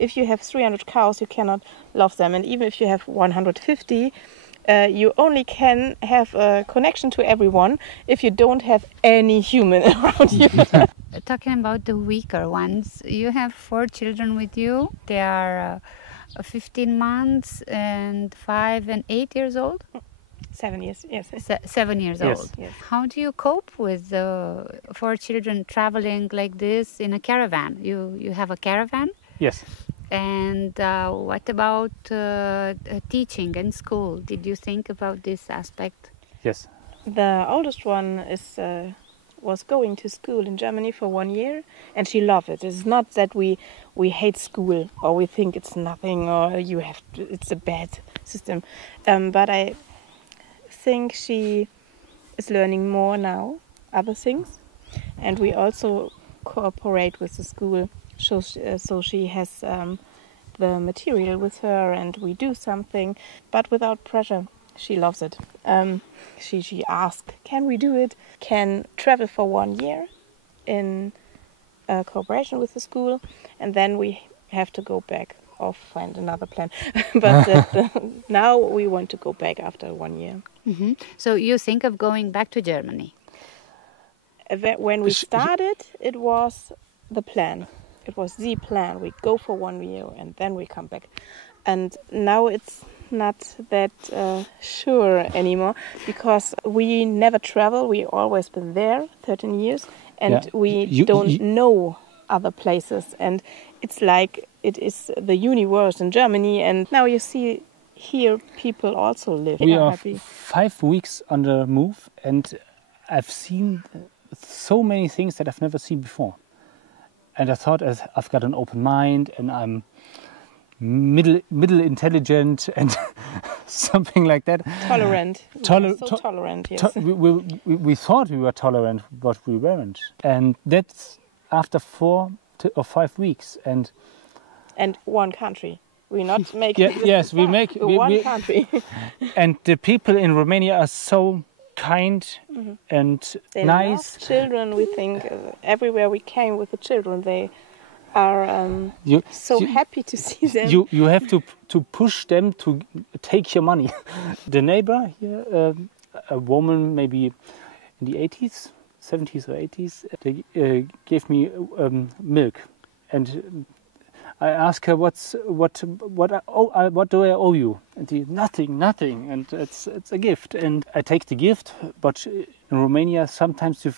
if you have 300 cows, you cannot love them. And even if you have 150, you only can have a connection to everyone if you don't have any human around you. Talking about the weaker ones, you have 4 children with you. They are 15 months and 5 and 8 years old. 7 years, yes. 7 years Yes. old. Yes. How do you cope with 4 children traveling like this in a caravan? You have a caravan? Yes. And what about teaching and school? Did you think about this aspect? Yes. The oldest one was going to school in Germany for 1 year, and she loved it. It's not that we hate school or we think it's nothing or it's a bad system, but I think she is learning more now, other things, and we also cooperate with the school, so she has the material with her, and we do something, but without pressure. She loves it. She asked, can we do it? Can travel for 1 year in cooperation with the school, and then we have to go back or find another plan. But now we want to go back after 1 year. Mm-hmm. So you think of going back to Germany? When we started, it was the plan. It was the plan. We go for 1 year and then we come back. And now it's not that sure anymore, because we never travel. We always been there 13 years, and we don't know other places. And it's like it is the universe in Germany. And now you see here people also live. We are happy. 5 weeks on the move, and I've seen so many things that I've never seen before. And I thought I've got an open mind, and I'm middle intelligent and something like that. Tolerant. Tolerant, yes. We thought we were tolerant, but we weren't. And that's after 4 or 5 weeks. And one country. We not make yes, we make one country. And the people in Romania are so kind and they nice. Love children, we think. Everywhere we came with the children, they are happy to see them. You have to push them to take your money. The neighbor here, a woman maybe in the 80s, 70s or 80s, they gave me milk, and I asked her what do I owe you? And she, nothing, and it's a gift, and I take the gift. But in Romania, sometimes you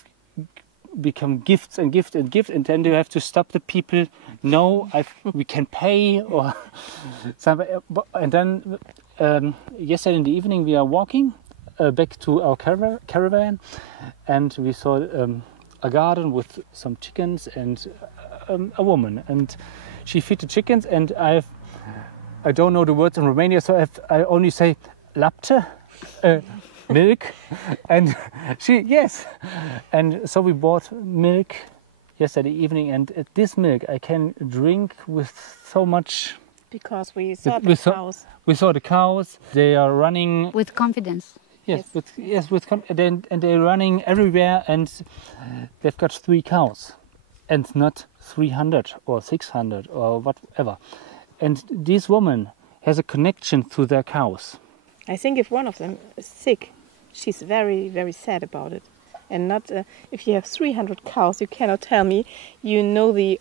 become gifts and gift, and then you have to stop the people. No, we can pay or something. And then yesterday in the evening we are walking back to our caravan, and we saw a garden with some chickens and a woman, and she feed the chickens, and I don't know the words in Romania, so I only say lapte, milk, and she yes, and so we bought milk yesterday evening, and this milk I can drink with so much. Because we saw the cows. We saw the cows. They are running with confidence. Yes, and they're running everywhere, and they've got 3 cows, and not 300 or 600 or whatever. And this woman has a connection to their cows. I think if one of them is sick, she's very, very sad about it. And not if you have 300 cows, you cannot tell me you know the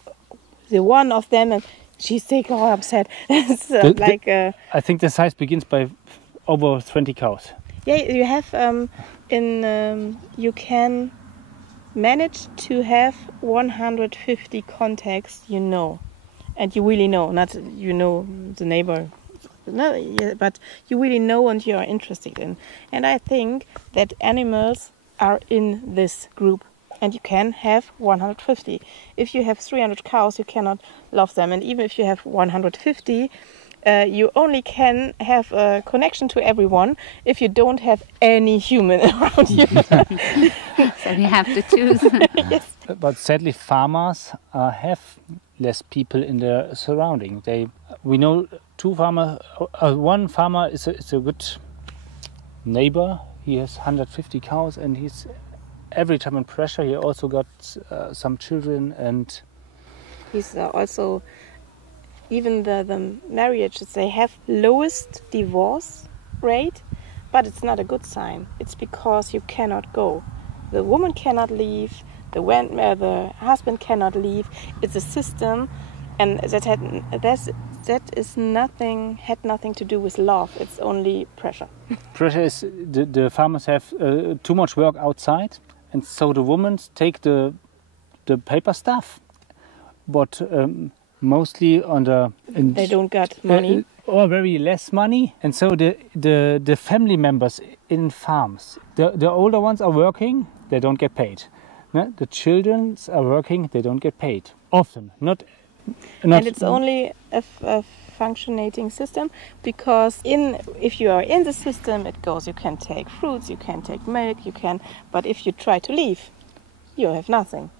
one of them and she's sick or upset. It's I think the size begins by over 20 cows. Yeah, you have you can manage to have 150 contacts, and you really know, not the neighbor, no, yeah, but you really know and you are interested in. And I think that animals are in this group, and you can have 150. If you have 300 cows, you cannot love them, and even if you have 150, you only can have a connection to everyone if you don't have any human around you. So you have to choose. Yes. But sadly, farmers have less people in their surrounding. We know 2 farmers. One farmer is a good neighbor. He has 150 cows, and he's every time in pressure. He also got some children, and he's also. even the marriages, they have lowest divorce rate, but it's not a good sign. It's because you cannot go. The woman cannot leave, the husband cannot leave. It's a system, and that is had nothing to do with love. It's only pressure. Pressure is the farmers have too much work outside, and so the women take the paper stuff, but mostly they don't get money or very less money, and so the family members in farms, the older ones are working, they don't get paid. No? The children are working, they don't get paid often. Not and it's only a functioning system, because if you are in the system, it goes. You can take fruits, you can take milk, but if you try to leave, you have nothing.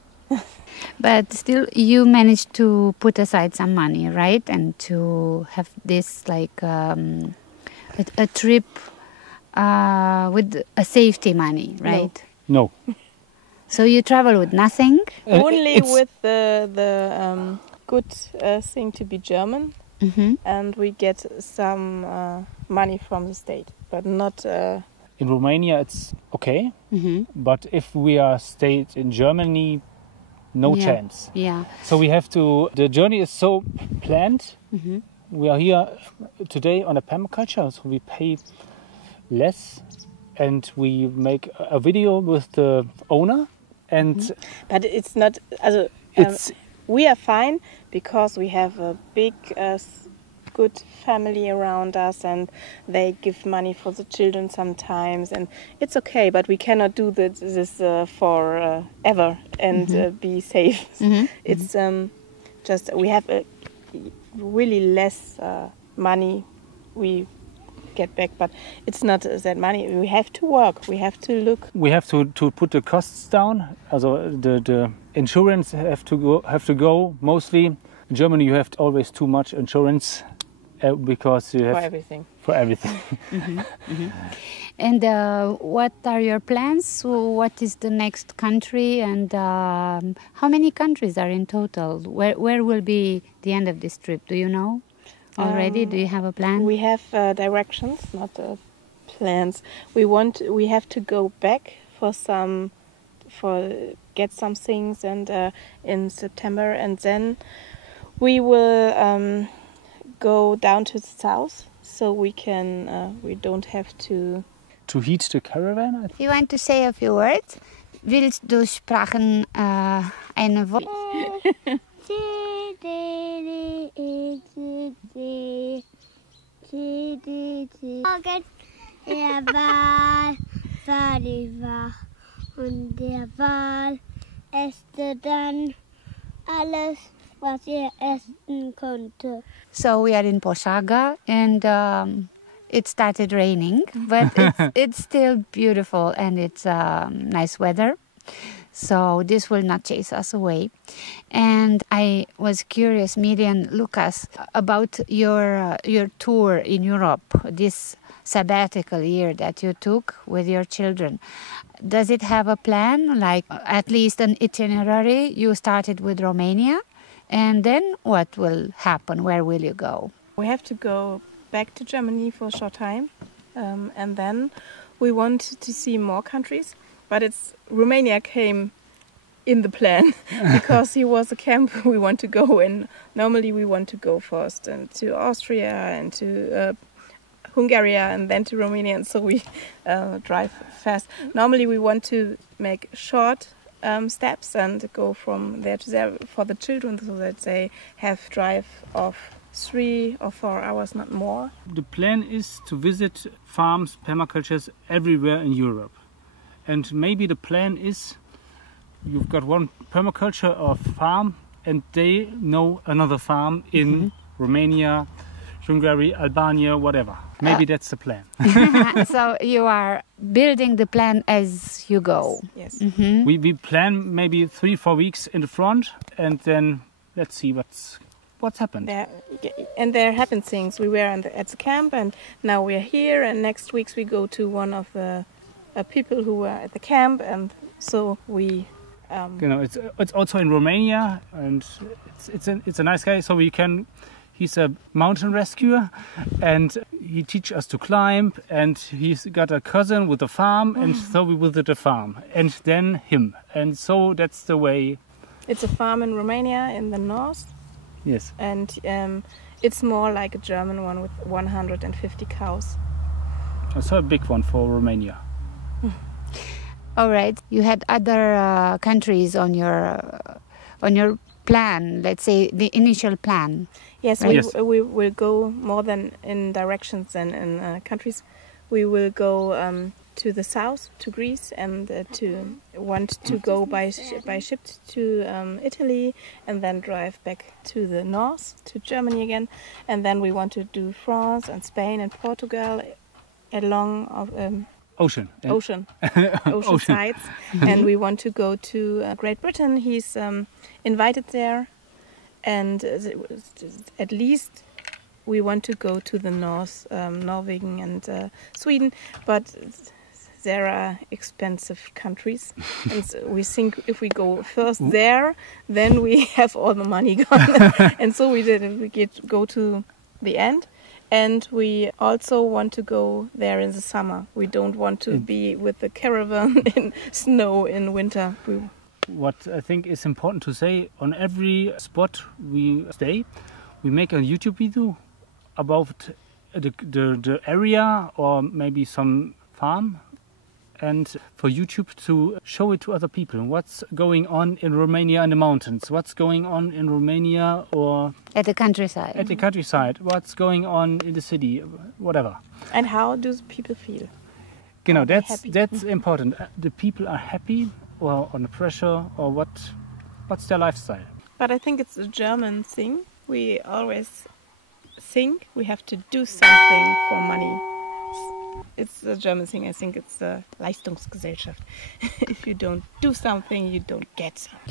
But still, you managed to put aside some money, right? And to have this like a trip with a safety money, right? No. So you travel with nothing? Only with the good thing to be German, and we get some money from the state, but not... In Romania, it's okay, but if we are stayed in Germany, no chance. Yeah. So we have to... The journey is so planned. We are here today on a permaculture, so we pay less, and we make a video with the owner. And but it's not... we are fine because we have a big, good family around us, and they give money for the children sometimes, and it's okay. But we cannot do this for ever and be safe. It's just we have really less money we get back, but it's not that money. We have to work. We have to look. We have to put the costs down. Also, the insurance have to go. Mostly in Germany, you have always too much insurance because you have for everything. And what are your plans? What is the next country, and how many countries are in total? Where will be the end of this trip? Do you know already? Do you have a plan? We have directions, not plans. We have to go back get some things, and in September, and then we will go down to the south, so we don't have to heat the caravan. If you want to say a few words, willst du sprechen eine Wort? Morgen der Wal war die wach, und der Wal esste dann alles, was essen konnte. So we are in Poshaga, and it started raining, but it's still beautiful, and it's nice weather. So this will not chase us away. And I was curious, Miri and Lucas, about your tour in Europe, this sabbatical year that you took with your children. Does it have a plan, like at least an itinerary? You started with Romania, and then what will happen? Where will you go? We have to go back to Germany for a short time, and then we want to see more countries. But Romania came in the plan because it was a camp we want to go in. Normally we want to go first to Austria and to Hungary and then to Romania, and so we drive fast. Normally we want to make short steps and go from there to there for the children, so that they have drive of 3 or 4 hours, not more. The plan is to visit farms, permacultures everywhere in Europe. And maybe the plan is you've got one permaculture or farm, and they know another farm in Romania, Hungary, Albania, whatever. Maybe that's the plan. So you are building the plan as you go. Yes. We plan maybe 3-4 weeks in the front, and then let's see what's happened. There happen things. We were at the camp, and now we are here, and next weeks we go to one of the people who were at the camp, and so we it's also in Romania, and it's a nice guy, so you can He's a mountain rescuer, and he teaches us to climb, and he's got a cousin with a farm, and so we visit the farm, and then him. And so that's the way. It's a farm in Romania in the north. Yes. And it's more like a German one with 150 cows. So a big one for Romania. All right. You had other countries on your plan. Let's say the initial plan. Yes, right? Yes. we will go more than in directions than in countries. We will go to the south, to Greece, and to go by ship to Italy, and then drive back to the north, to Germany again, and then we want to do France and Spain and Portugal along Ocean. ocean sides, and we want to go to Great Britain. He's invited there, and at least we want to go to the north, Norway and Sweden, but there are expensive countries, and so we think if we go first there, then we have all the money gone, and so we go to the end. And we also want to go there in the summer. We don't want to be with the caravan in snow in winter. What I think is important to say, on every spot we stay, we make a YouTube video about the area or maybe some farm, and for YouTube to show it to other people. What's going on in Romania in the mountains? What's going on in Romania or At the countryside. at the countryside? What's going on in the city? Whatever. And how do people feel? You know, they happy? that's important. The people are happy or under pressure, or what's their lifestyle? But I think it's a German thing. We always think we have to do something for money. It's a German thing. I think it's a Leistungsgesellschaft. If you don't do something, you don't get something.